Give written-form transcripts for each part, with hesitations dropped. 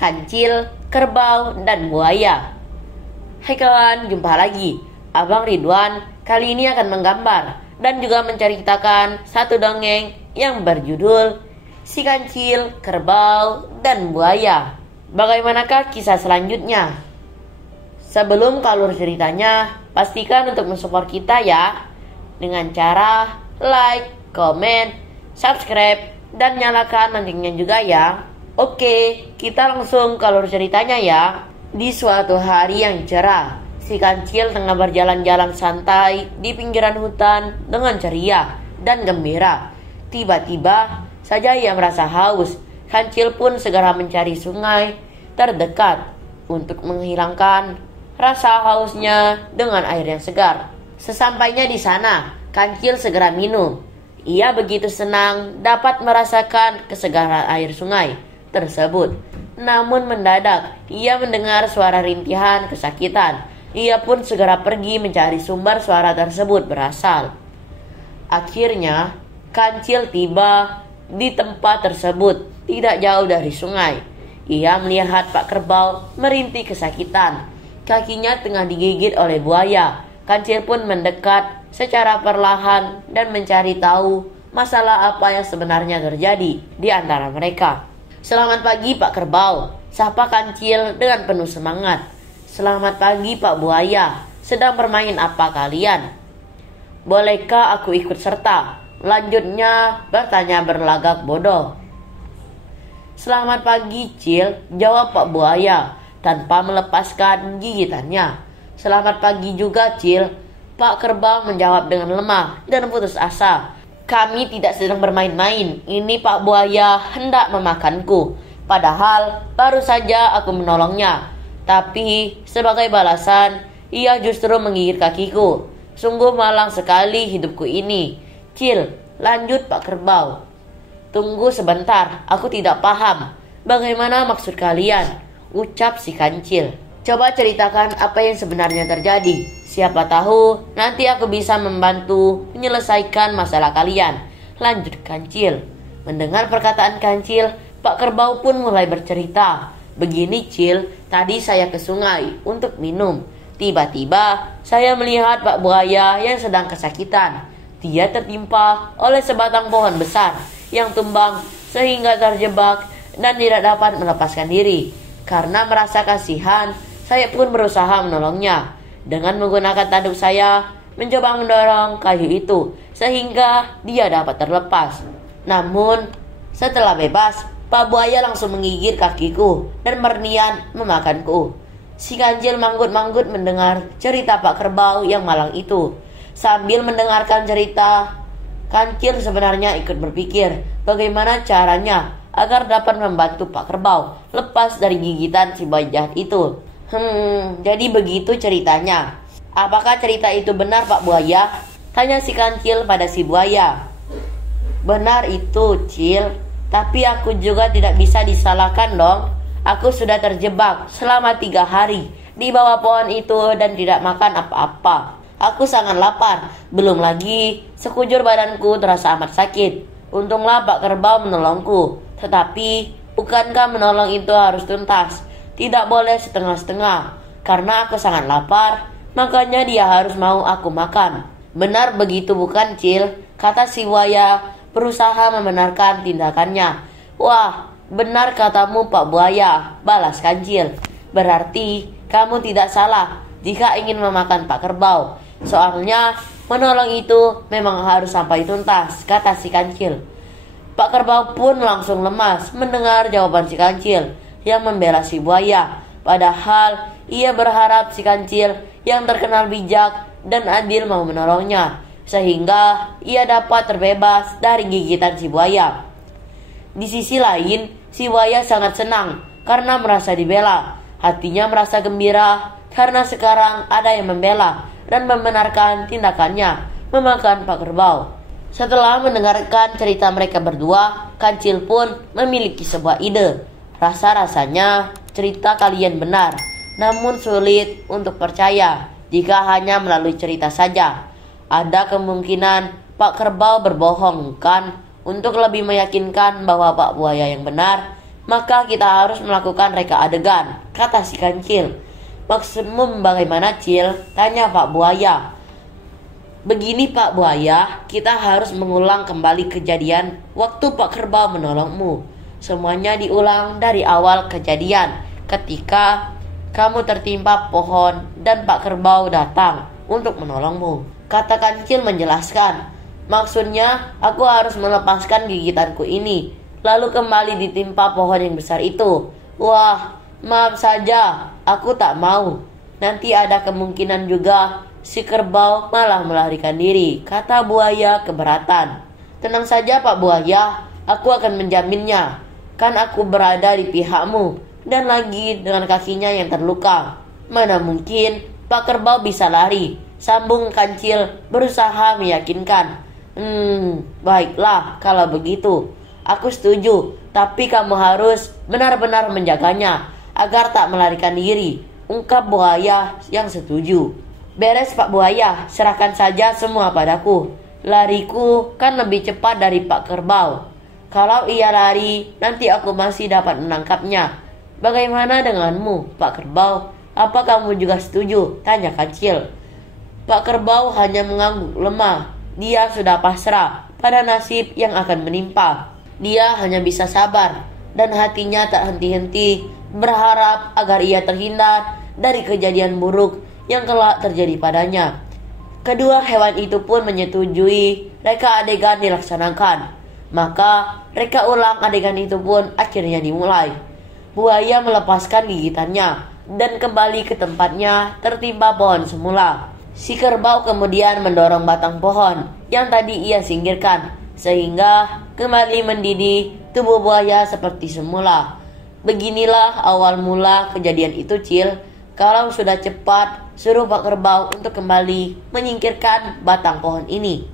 kancil, kerbau, dan buaya. Hai kawan, jumpa lagi. Abang Ridwan kali ini akan menggambar dan juga menceritakan satu dongeng yang berjudul Si Kancil, Kerbau, dan Buaya. Bagaimanakah kisah selanjutnya? Sebelum kalur ceritanya, pastikan untuk mensupport kita ya, dengan cara like, komen, subscribe, dan nyalakan loncengnya juga ya. Oke, kita langsung kalur ceritanya ya. Di suatu hari yang cerah, si Kancil tengah berjalan-jalan santai di pinggiran hutan dengan ceria dan gembira. Tiba-tiba saja ia merasa haus. Kancil pun segera mencari sungai terdekat untuk menghilangkan rasa hausnya dengan air yang segar. Sesampainya di sana, Kancil segera minum. Ia begitu senang dapat merasakan kesegaran air sungai tersebut. Namun mendadak ia mendengar suara rintihan kesakitan. Ia pun segera pergi mencari sumber suara tersebut berasal. Akhirnya Kancil tiba di tempat tersebut, tidak jauh dari sungai. Ia melihat Pak Kerbau merintih kesakitan. Kakinya tengah digigit oleh buaya. Kancil pun mendekat secara perlahan dan mencari tahu masalah apa yang sebenarnya terjadi di antara mereka. Selamat pagi Pak Kerbau, sapa Kancil dengan penuh semangat. Selamat pagi Pak Buaya, sedang bermain apa kalian? Bolehkah aku ikut serta? Lanjutnya bertanya berlagak bodoh. Selamat pagi Cil, jawab Pak Buaya tanpa melepaskan gigitannya. Selamat pagi juga Cil, Pak Kerbau menjawab dengan lemah dan putus asa. Kami tidak sedang bermain-main, ini Pak Buaya hendak memakanku. Padahal baru saja aku menolongnya. Tapi sebagai balasan, ia justru menggigit kakiku. Sungguh malang sekali hidupku ini. Cil, lanjut Pak Kerbau. Tunggu sebentar, aku tidak paham. Bagaimana maksud kalian? Ucap si Kancil. Coba ceritakan apa yang sebenarnya terjadi. Siapa tahu nanti aku bisa membantu menyelesaikan masalah kalian. Lanjut Kancil. Mendengar perkataan Kancil, Pak Kerbau pun mulai bercerita. Begini Cil, tadi saya ke sungai untuk minum. Tiba-tiba saya melihat Pak Buaya yang sedang kesakitan. Dia tertimpa oleh sebatang pohon besar yang tumbang sehingga terjebak dan tidak dapat melepaskan diri. Karena merasa kasihan, saya pun berusaha menolongnya. Dengan menggunakan tanduk saya, mencoba mendorong kayu itu sehingga dia dapat terlepas. Namun, setelah bebas, Pak Buaya langsung menggigit kakiku dan berniat memakanku. Si Kancil manggut-manggut mendengar cerita Pak Kerbau yang malang itu. Sambil mendengarkan cerita, Kancil sebenarnya ikut berpikir bagaimana caranya agar dapat membantu Pak Kerbau lepas dari gigitan si buaya jahat itu. Jadi begitu ceritanya. Apakah cerita itu benar Pak Buaya? Tanya si Kancil pada si buaya. Benar itu Cil, tapi aku juga tidak bisa disalahkan dong. Aku sudah terjebak selama 3 hari di bawah pohon itu dan tidak makan apa-apa. Aku sangat lapar, belum lagi sekujur badanku terasa amat sakit. Untunglah Pak Kerbau menolongku. Tetapi bukankah menolong itu harus tuntas? Tidak boleh setengah-setengah. Karena aku sangat lapar, makanya dia harus mau aku makan. Benar begitu bukan Cil? Kata si buaya berusaha membenarkan tindakannya. Wah, benar katamu Pak Buaya, balas Kancil. Berarti kamu tidak salah jika ingin memakan Pak Kerbau. Soalnya menolong itu memang harus sampai tuntas, kata si Kancil. Pak Kerbau pun langsung lemas mendengar jawaban si Kancil yang membela si buaya. Padahal ia berharap si Kancil yang terkenal bijak dan adil mau menolongnya, sehingga ia dapat terbebas dari gigitan si buaya. Di sisi lain, si buaya sangat senang karena merasa dibela. Hatinya merasa gembira karena sekarang ada yang membela dan membenarkan tindakannya memakan Pak Kerbau. Setelah mendengarkan cerita mereka berdua, Kancil pun memiliki sebuah ide. Rasa-rasanya cerita kalian benar, namun sulit untuk percaya jika hanya melalui cerita saja. Ada kemungkinan Pak Kerbau berbohong kan? Untuk lebih meyakinkan bahwa Pak Buaya yang benar, maka kita harus melakukan reka adegan, kata si kancil. Maksudmu bagaimana, Cil? Tanya Pak Buaya. Begini Pak Buaya, kita harus mengulang kembali kejadian waktu Pak Kerbau menolongmu. Semuanya diulang dari awal kejadian, ketika kamu tertimpa pohon dan Pak Kerbau datang untuk menolongmu. Kata kancil menjelaskan, maksudnya aku harus melepaskan gigitanku ini, lalu kembali ditimpa pohon yang besar itu. Wah, maaf saja, aku tak mau. Nanti ada kemungkinan juga si kerbau malah melarikan diri, kata buaya keberatan. Tenang saja Pak Buaya, aku akan menjaminnya. Kan aku berada di pihakmu, dan lagi dengan kakinya yang terluka. Mana mungkin Pak Kerbau bisa lari, sambung kancil berusaha meyakinkan. Baiklah kalau begitu. Aku setuju, tapi kamu harus benar-benar menjaganya agar tak melarikan diri, ungkap buaya yang setuju. Beres Pak Buaya, serahkan saja semua padaku. Lariku kan lebih cepat dari Pak Kerbau. Kalau ia lari, nanti aku masih dapat menangkapnya. Bagaimana denganmu, Pak Kerbau? Apa kamu juga setuju? Tanya kancil. Pak Kerbau hanya mengangguk lemah. Dia sudah pasrah pada nasib yang akan menimpa. Dia hanya bisa sabar, dan hatinya tak henti-henti berharap agar ia terhindar dari kejadian buruk yang kelak terjadi padanya. Kedua hewan itu pun menyetujui reka adegan dilaksanakan. Maka reka ulang adegan itu pun akhirnya dimulai. Buaya melepaskan gigitannya dan kembali ke tempatnya tertimpa pohon semula. Si kerbau kemudian mendorong batang pohon yang tadi ia singkirkan, sehingga kembali mendidih tubuh buaya seperti semula. Beginilah awal mula kejadian itu, Cil. Kalau sudah cepat, suruh Pak Kerbau untuk kembali menyingkirkan batang pohon ini,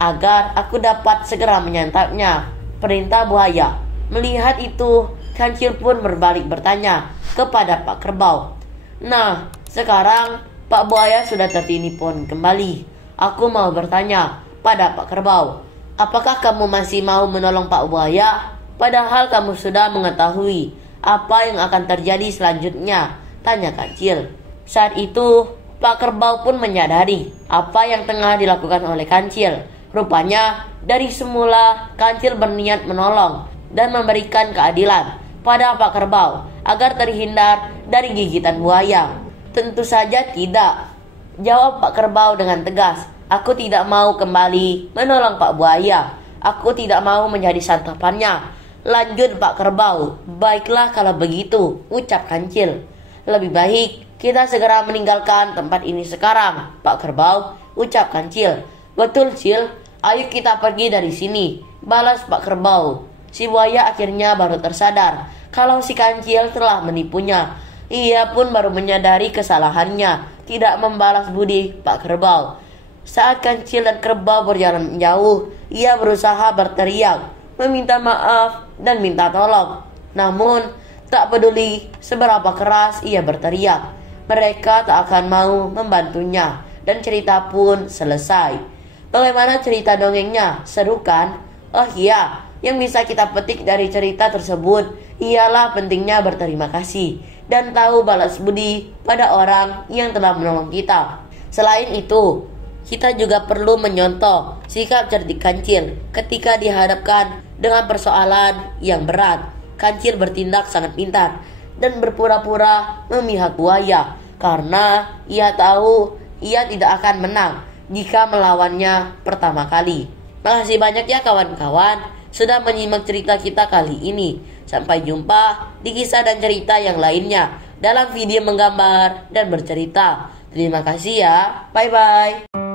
agar aku dapat segera menyantapnya, perintah buaya. Melihat itu, kancil pun berbalik bertanya kepada Pak Kerbau. Nah, sekarang Pak Buaya sudah tertelepon kembali. Aku mau bertanya pada Pak Kerbau, apakah kamu masih mau menolong Pak Buaya? Padahal kamu sudah mengetahui apa yang akan terjadi selanjutnya, tanya kancil. Saat itu, Pak Kerbau pun menyadari apa yang tengah dilakukan oleh kancil. Rupanya dari semula kancil berniat menolong dan memberikan keadilan pada Pak Kerbau agar terhindar dari gigitan buaya. Tentu saja tidak, jawab Pak Kerbau dengan tegas. Aku tidak mau kembali menolong Pak Buaya. Aku tidak mau menjadi santapannya, lanjut Pak Kerbau. Baiklah kalau begitu, ucap kancil. Lebih baik kita segera meninggalkan tempat ini sekarang, Pak Kerbau, ucap kancil. Betul, Cil. Ayo kita pergi dari sini, balas Pak Kerbau. Si buaya akhirnya baru tersadar kalau si kancil telah menipunya. Ia pun baru menyadari kesalahannya, tidak membalas budi Pak Kerbau. Saat kancil dan kerbau berjalan jauh, ia berusaha berteriak, meminta maaf dan minta tolong. Namun, tak peduli seberapa keras ia berteriak, mereka tak akan mau membantunya, dan cerita pun selesai. Bagaimana cerita dongengnya? Seru kan? Oh iya, yang bisa kita petik dari cerita tersebut ialah pentingnya berterima kasih dan tahu balas budi pada orang yang telah menolong kita. Selain itu, kita juga perlu menyontoh sikap cerdik kancil ketika dihadapkan dengan persoalan yang berat. Kancil bertindak sangat pintar dan berpura-pura memihak buaya karena ia tahu ia tidak akan menang jika melawannya pertama kali. Makasih banyak ya kawan-kawan sudah menyimak cerita kita kali ini. Sampai jumpa di kisah dan cerita yang lainnya dalam video menggambar dan bercerita. Terima kasih ya. Bye bye.